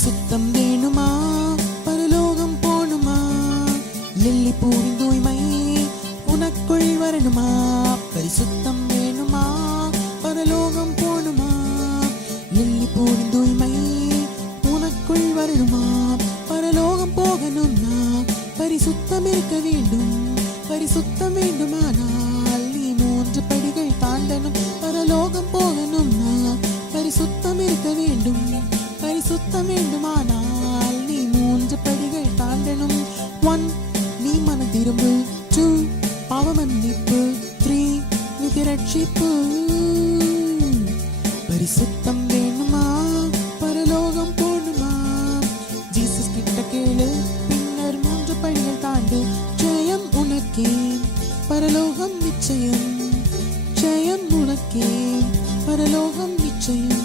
பரிசுத்தம் வேணுமா, பரலோகம் போணுமா, லில்லி பூவின் தூய்மை உனக்குள் வரணுமா. பரிசுத்தம் வேணுமா, பரலோகம் போணுமா, லில்லி பூவின் தூய்மை உனக்குள் வரணுமா. பரலோகம் போகணும்னா பரிசுத்தம் இருக்க வேண்டும். பரிசுத்தம் வேண்டுமானால் நீ 3 படிகள் தாண்டணும். பரலோகம் போகணும்னா பரிசுத்தம் இருக்க வேண்டும். பரிசுத்தம் வேண்டுமானால் நீ 3 படிகள் தாண்டணும். 1 நீ மனம் திரும்பு, 2 பாவ மன்னிப்பு, 3 நித்திய ரட்சிப்பு. பரிசுத்தம் வேணுமா, பரலோகம் போணுமா, ஜீசஸ் கிட்ட கேளு, பின்னர் 3 படிகள் தாண்டு. ஜெயம் உனக்கே, பரலோகம் நிச்சயம். ஜெயம் உனக்கே, பரலோகம் நிச்சயம்.